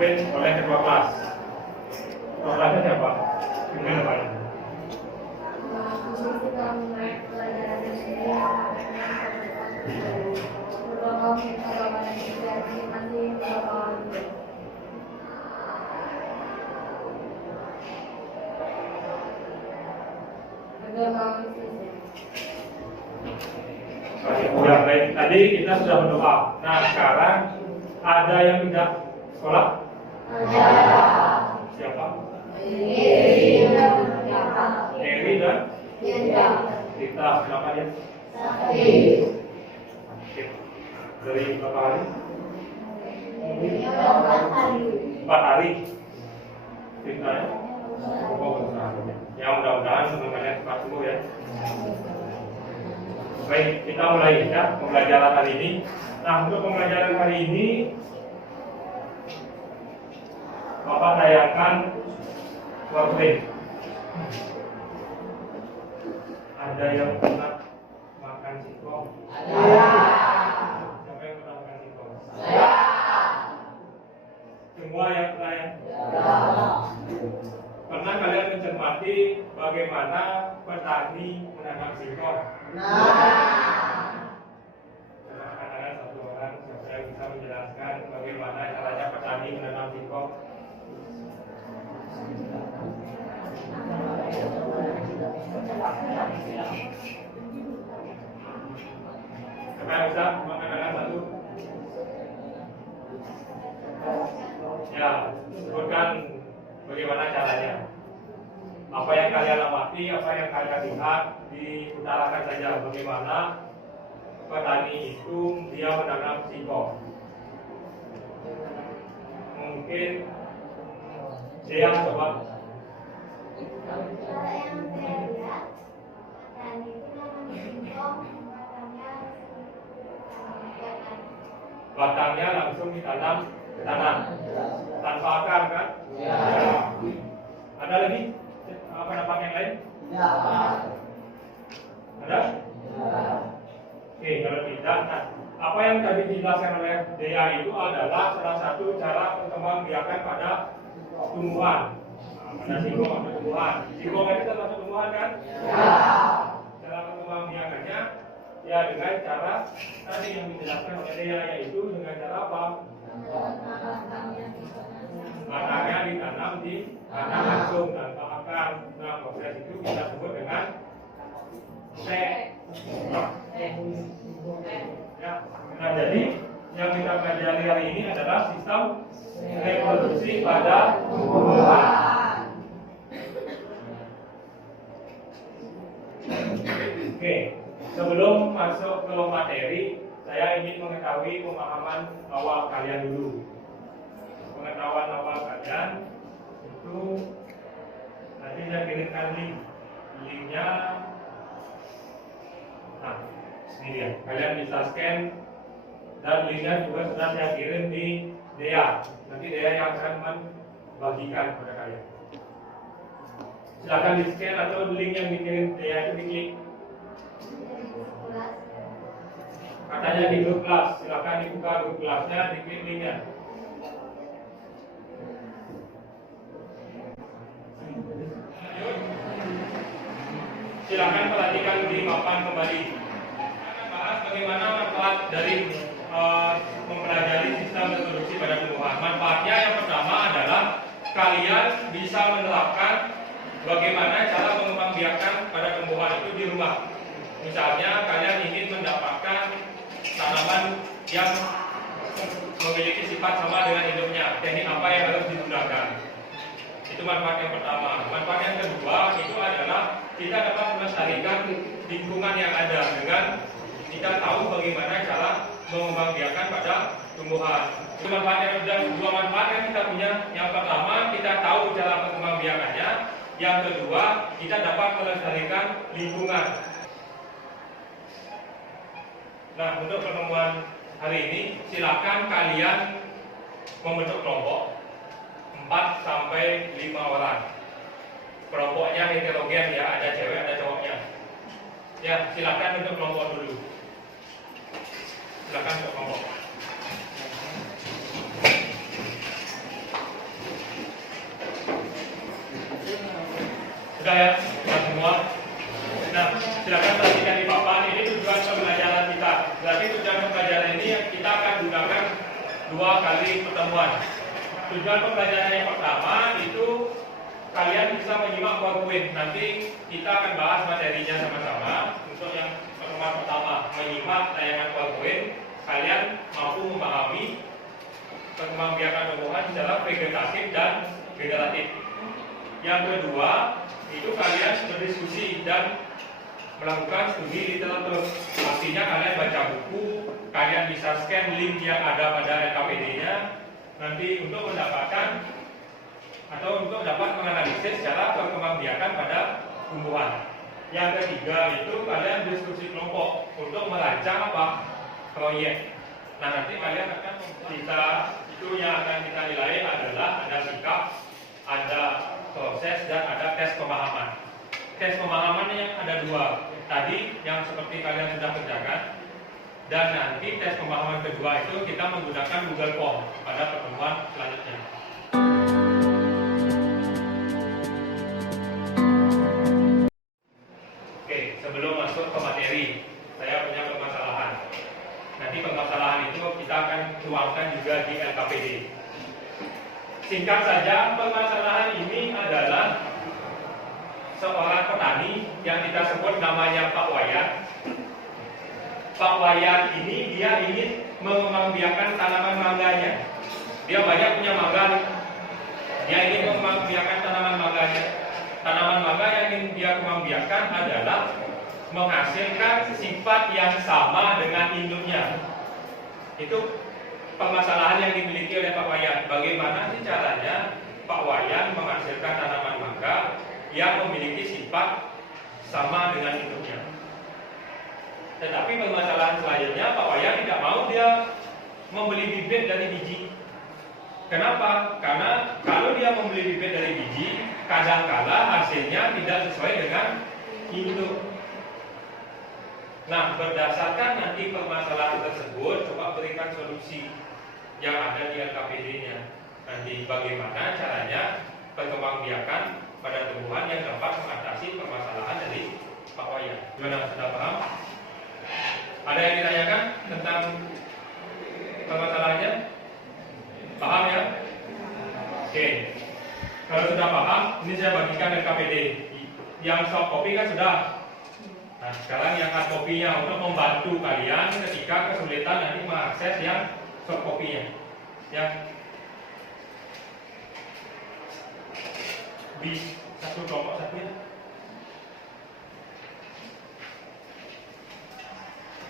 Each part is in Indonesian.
dipimpin oleh ketua kelas. Ketua kelasnya siapa? Pimpin apa? Ya baik, tadi kita sudah berdoa. Nah sekarang ada yang tidak sekolah? Ada. Siapa? Eri dan Rita. Kenapa dia? Sakit. Dari berapa hari? 4 hari. Rita ya? Ya mudah-mudahan semuanya cepat sembuh ya. Baik, kita mulai ya pembelajaran hari ini. Nah, untuk pembelajaran hari ini Bapak tayangkan workbook. Ada yang pernah makan singkong? Ada. Siapa yang pernah makan singkong? Saya. Semua yang pernah ya? Ada. Pernah kalian mencermati bagaimana petani menanam singkong? Ada satu orang yang bisa menjelaskan bagaimana caranya petani menanam singkong? Siapa yang bisa mengatakan satu? Ya, sebutkan bagaimana caranya. Apa yang kalian amati, apa yang kalian lihat, diutarakan saja bagaimana petani itu dia menanam singkong. Mungkin dia coba. Kalau yang saya lihat, petani itu menanam singkong, batangnya langsung ditanam ke tanah tanpa akar kan? Ya. Ada lagi? Apa dampak yang lain? Ya. Ada? Ya. Oke, kalau tidak, nah, apa yang tadi dijelaskan oleh Dea itu adalah salah satu cara pengembangbiakan pada tumbuhan. Pada singkong atau tumbuhan. Singkong itu termasuk tumbuhan kan? Ya. Cara pengembangbiakannya ya dengan cara tadi yang dijelaskan oleh Dea, yaitu dengan cara apa? Batangnya ditanam di tanah langsung tanpa akar. Nah, proses itu kita sebut dengan ya. Nah, jadi yang kita pelajari hari ini adalah sistem reproduksi pada tumbuhan. Oke, sebelum masuk ke materi, saya ingin mengetahui pemahaman awal kalian dulu. Pengetahuan awal kalian itu nanti saya kirimkan linknya. Nah, ini dia. Kalian bisa scan dan linknya juga sudah saya kirim di Dea. Nanti Dea yang akan membagikan kepada kalian. Silakan di scan atau link yang dikirim Dea itu diklik. Katanya di grup kelas, silakan dibuka grup kelasnya, diklik linknya. Silakan perhatikan di papan kembali. Kita akan bahas bagaimana manfaat dari mempelajari sistem reproduksi pada tumbuhan. Manfaatnya yang pertama adalah kalian bisa menerapkan bagaimana cara mengembangbiakan pada tumbuhan itu di rumah. Misalnya kalian ingin mendapatkan tanaman yang memiliki sifat sama dengan hidupnya, teknik apa yang harus digunakan. Itu manfaat yang pertama. Manfaat yang kedua itu adalah kita dapat melestarikan lingkungan yang ada dengan kita tahu bagaimana cara mengembangbiakan pada tumbuhan. Itu manfaat yang kedua. Dua manfaat yang kita punya. Yang pertama kita tahu cara pengembangbiakannya. Yang kedua kita dapat melestarikan lingkungan. Nah, untuk pertemuan hari ini silakan kalian membentuk kelompok 4 sampai 5 orang. Kelompoknya heterogen ya, ada cewek, ada cowoknya. Ya, silakan bentuk kelompok dulu. Silakan bentuk kelompok. Sudah ya? Sudah semua? Nah, silakan perhatikan di papan. Ini tujuan pembelajaran kita. Berarti tujuan pembelajaran ini kita akan gunakan 2 kali pertemuan. Tujuan pembelajaran yang pertama itu kalian bisa menyimak PowerPoint. Nanti kita akan bahas materinya sama-sama. Untuk yang pertemuan pertama, menyimak tayangan PowerPoint, kalian mampu memahami pengembangbiakan tumbuhan secara vegetatif dan generatif. Yang kedua, itu kalian berdiskusi dan melakukan studi literatur. Artinya kalian baca buku, kalian bisa scan link yang ada pada LKPD-nya nanti untuk mendapatkan atau untuk dapat menganalisis secara perkembangbiakan pada tumbuhan. Yang ketiga itu kalian diskusi kelompok untuk merancang apa? Proyek. Nah, nanti kalian akan itu yang akan kita nilai adalah ada sikap, ada proses, dan ada tes pemahaman. Tes pemahaman yang ada 2. Tadi yang seperti kalian sudah kerjakan, dan nanti tes pemahaman kedua itu kita menggunakan Google Form pada pertemuan selanjutnya. Oke, sebelum masuk ke materi, saya punya permasalahan. Nanti permasalahan itu kita akan tuangkan juga di LKPD. Singkat saja, permasalahan ini adalah seorang petani yang kita sebut namanya Pak Wayan. Pak Wayan ini dia ingin mengembangbiakan tanaman mangganya. Dia banyak punya mangga. Dia ingin mengembangbiakan tanaman mangganya. Tanaman mangga yang ingin dia kembangbiakan adalah menghasilkan sifat yang sama dengan induknya. Itu permasalahan yang dimiliki oleh Pak Wayan. Bagaimana sih caranya Pak Wayan menghasilkan tanaman mangga yang memiliki sifat sama dengan induknya? Tetapi permasalahan selanjutnya, Pak Wayan tidak mau dia membeli bibit dari biji. Kenapa? Karena kalau dia membeli bibit dari biji, kadangkala hasilnya tidak sesuai dengan induk. Nah, berdasarkan nanti permasalahan tersebut, coba berikan solusi yang ada di LKPD-nya. Nanti bagaimana caranya perkembangbiakan pada tumbuhan yang dapat mengatasi permasalahan dari Pak Wayan. Gimana, sudah paham? Ada yang ditanyakan tentang permasalahannya? Paham ya? Oke. Kalau sudah paham, ini saya bagikan LKPD. Yang soft copy kan sudah. Nah, sekarang yang hard copy-nya untuk membantu kalian ketika kesulitan nanti mengakses yang soft copy-nya. Ya. Di satu kelompok satu ya.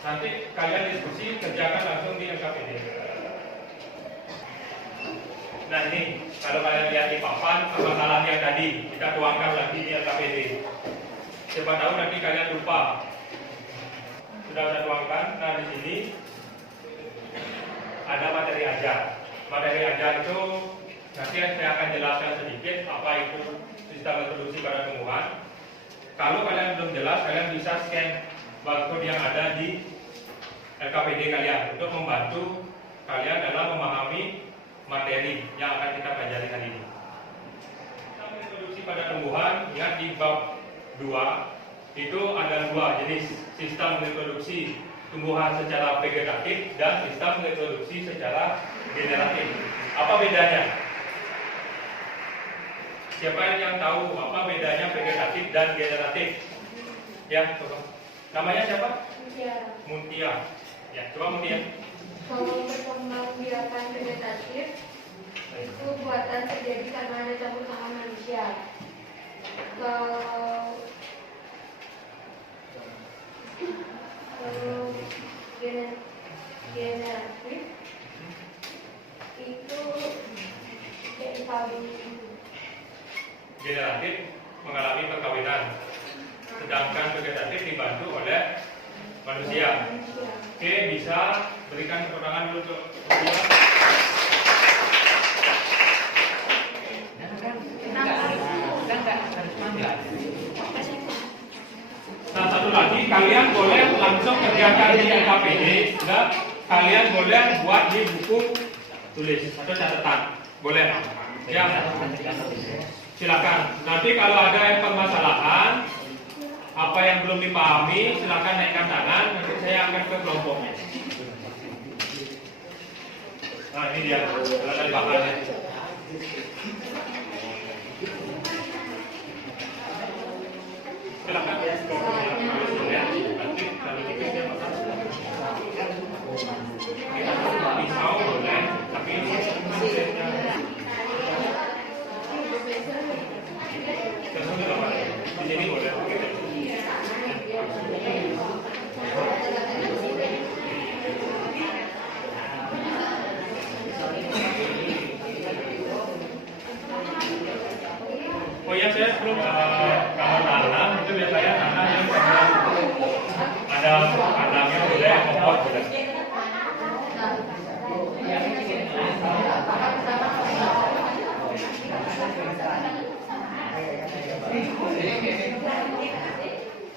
Nanti kalian diskusi, kerjakan langsung di LKPD. Nah, ini kalau kalian lihat di papan permasalahan yang tadi kita tuangkan lagi di LKPD. Siapa tahu nanti kalian lupa. Sudah saya tuangkan. Nah, di sini ada materi ajar. Materi ajar itu nanti saya akan jelaskan sedikit apa itu sistem reproduksi pada tumbuhan. Kalau kalian belum jelas, kalian bisa scan barcode yang ada di LKPD kalian untuk membantu kalian dalam memahami materi yang akan kita pelajari hari ini. Sistem reproduksi pada tumbuhan, lihat di bab 2 itu ada 2 jenis sistem reproduksi tumbuhan secara vegetatif dan sistem reproduksi secara generatif. Apa bedanya? Siapa yang tahu apa bedanya vegetatif dan generatif? Ya, coba. Namanya siapa? Muntia. Ya, coba Muntia. Kalau perkembangbiakan vegetatif itu buatan terjadi karena ada campur tangan manusia. Kalau generatif itu dari kawin. Generatif mengalami perkawinan, sedangkan vegetatif dibantu oleh manusia. Oke, bisa berikan tepuk tangan dulu untuk Muntia. Nah, satu lagi, kalian boleh langsung kerjakan di LKPD, dan kalian boleh buat di buku tulis atau catatan, boleh. Ya. Silakan. Nanti kalau ada yang permasalahan, apa yang belum dipahami, silakan naikkan tangan. Nanti saya akan ke kelompoknya. Nah ini dia, silakan bahannya. Silakan. Ya, nanti kalau dikasih apa? Pisau boleh, tapi ini di sini boleh. Oh ya, saya sebelum kalau tanam itu biasanya tanam yang ada kandangnya boleh, kompor boleh.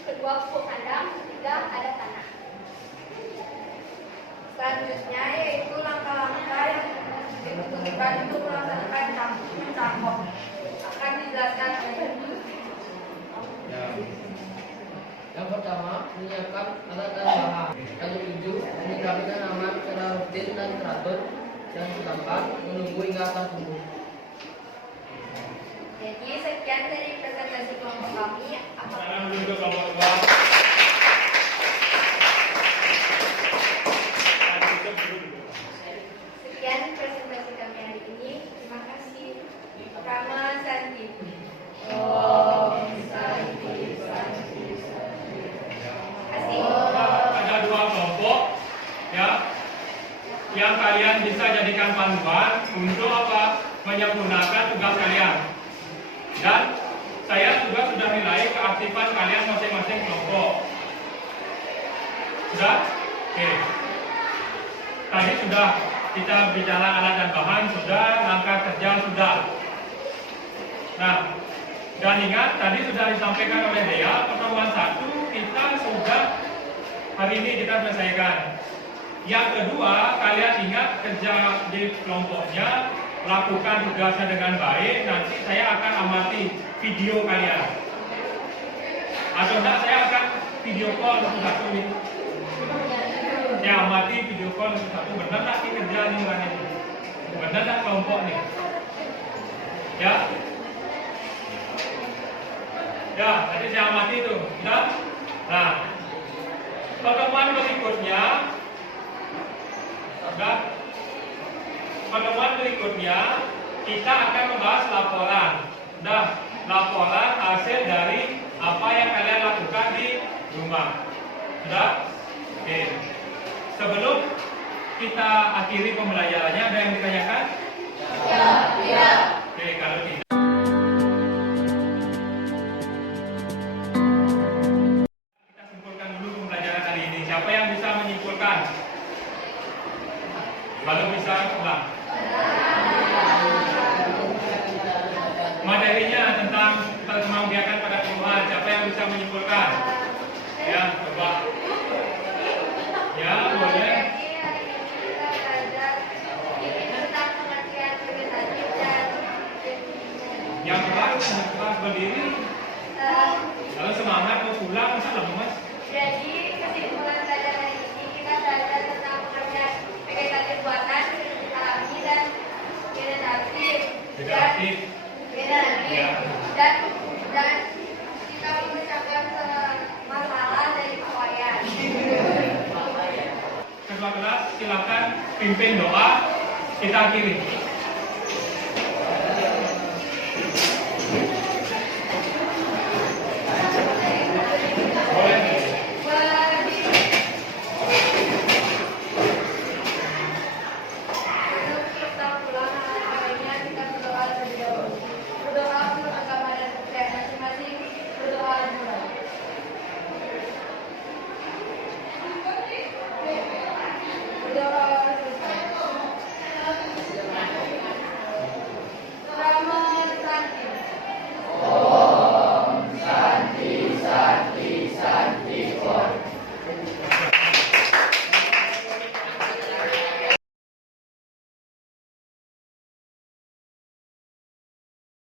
Kedua pupuk kandang, tiga ada tanah. Selanjutnya yaitu langkah-langkah yang dibutuhkan untuk melaksanakan campur akan dijelaskan oleh Yang pertama, menyiapkan alat dan bahan. Yang ketujuh, menyikapikan aman secara rutin dan teratur. Yang keempat, menunggu hingga akan tumbuh. Jadi sekian dari presentasi kelompok kami. Tanam dulu ke kelompok kedua. Sekian presentasi kami hari ini. Terima kasih. Rama Santi. Kasih. Ada dua kelompok ya yang kalian bisa jadikan panduan untuk apa? Menyempurnakan tugas kalian. Dan saya juga sudah nilai keaktifan kalian masing-masing kelompok. Sudah? Oke. Tadi sudah kita bicara alat dan bahan, sudah langkah kerja sudah. Nah, dan ingat tadi sudah disampaikan oleh Dea, pertemuan 1 kita sudah hari ini kita selesaikan. Yang kedua, kalian ingat kerja di kelompoknya, lakukan tugasnya dengan baik. Nanti saya akan amati video kalian. Atau enggak, saya akan video call satu ini. Saya amati video call satu. Benar tak kerja nih orang ini? Benar tak kelompok nih? Ya. Ya, tadi saya amati itu. Nah, pertemuan berikutnya. Pertemuan berikutnya kita akan membahas laporan. Laporan hasil dari apa yang kalian lakukan di rumah. Sudah? Oke. Sebelum kita akhiri pembelajarannya, ada yang ditanyakan? Ya. Oke, kalau tidak. Kita simpulkan dulu pembelajaran hari ini. Siapa yang bisa menyimpulkan? Kalau bisa ulang. Materinya tentang perkembangbiakan pada tumbuhan. Siapa yang bisa menyimpulkan? Ya, coba. Ya, boleh. Yang keras berdiri. Kalau semangat mau pulang, masa lemes? Jadi kesimpulan pelajaran ini kita belajar tentang pengertian vegetatif buatan, alami dan generatif. Generatif. Ya. Dan kita mengucapkan masalah dari kawayan. Ketua kelas silakan pimpin doa, kita akhiri. Boleh. Berdoa